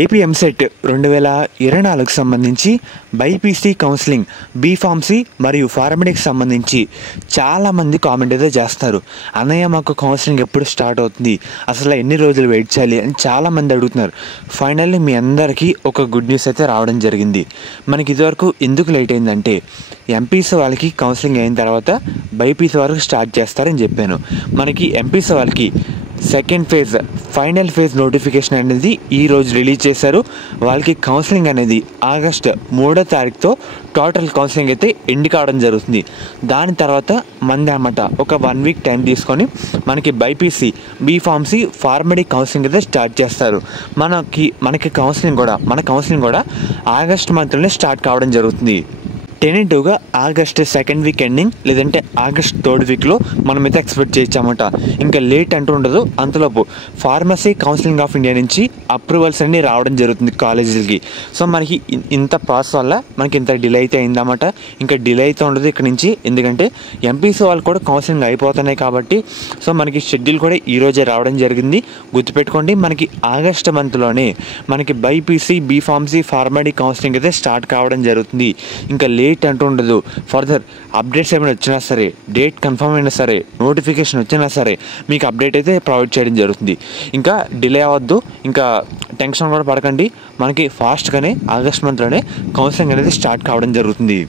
AP EAMCET 2024కు సంబంధించి BiPC counselling B Pharmacy మరియు ఫార్మడీకి సంబంధించి చాలామంది కామెంట్ అయితే చేస్తారు. అన్నయ్య మాకు కౌన్సిలింగ్ ఎప్పుడు స్టార్ట్ అవుతుంది, అసలు ఎన్ని రోజులు వెయిట్ చేయాలి అని చాలామంది అడుగుతున్నారు. ఫైనల్లీ మీ అందరికీ ఒక గుడ్ న్యూస్ అయితే రావడం జరిగింది. మనకి ఇదివరకు ఎందుకు లేట్ అయిందంటే ఎంపీసీ వాళ్ళకి కౌన్సిలింగ్ అయిన తర్వాత బైపీసీ వరకు స్టార్ట్ చేస్తారని చెప్పాను. మనకి ఎంపీసీ వాళ్ళకి second phase final phase notification అనేది ఈరోజు రిలీజ్ చేశారు. వాళ్ళకి కౌన్సిలింగ్ అనేది ఆగస్టు 3వ తారీఖుతో టోటల్ కౌన్సిలింగ్ అయితే ఎండ్ కావడం జరుగుతుంది. దాని తర్వాత మంది అన్నమాట ఒక 1 వీక్ టైం తీసుకొని మనకి బైపీసీ బీఫార్మసీ ఫార్మడీ కౌన్సిలింగ్ అయితే స్టార్ట్ చేస్తారు. మనకి కౌన్సిలింగ్ కూడా ఆగస్ట్ మంత్లోనే స్టార్ట్ కావడం జరుగుతుంది. టెంటేటివ్గా ఆగస్ట్ 2nd వీక్ ఎండింగ్ లేదంటే ఆగస్ట్ 3rd వీక్లో మనమైతే ఎక్స్పెక్ట్ చేయొచ్చన్నమాట. ఇంకా లేట్ అంటూ ఉండదు. అంతలోపు ఫార్మసీ కౌన్సిలింగ్ ఆఫ్ ఇండియా నుంచి అప్రూవల్స్ అన్నీ రావడం జరుగుతుంది కాలేజీలకి. సో మనకి ఇంత ప్రాసెస్ వల్ల మనకి ఇంత డిలే అయితే అయిందన్నమాట. ఇంకా డిలే అయితే ఉండదు ఇక్కడ నుంచి, ఎందుకంటే ఎంపీసీ వాళ్ళు కూడా కౌన్సిలింగ్ అయిపోతున్నాయి కాబట్టి. సో మనకి షెడ్యూల్ కూడా ఈరోజే రావడం జరిగింది. గుర్తుపెట్టుకోండి, మనకి ఆగస్ట్ మంత్లోనే మనకి బైపీసీ బీఫార్మసీ ఫార్మడీ కౌన్సిలింగ్ అయితే స్టార్ట్ కావడం జరుగుతుంది. ఇంకా లేట్ అంటూ ఉండదు. ఫర్దర్ అప్డేట్స్ ఏమైనా వచ్చినా సరే, డేట్ కన్ఫర్మ్ అయినా సరే, నోటిఫికేషన్ వచ్చినా సరే మీకు అప్డేట్ అయితే ప్రొవైడ్ చేయడం జరుగుతుంది. ఇంకా డిలే అవ్వద్దు, ఇంకా టెన్షన్ కూడా పడకండి. మనకి ఫాస్ట్గానే ఆగస్ట్ మంత్లోనే కౌన్సిలింగ్ అనేది స్టార్ట్ కావడం జరుగుతుంది.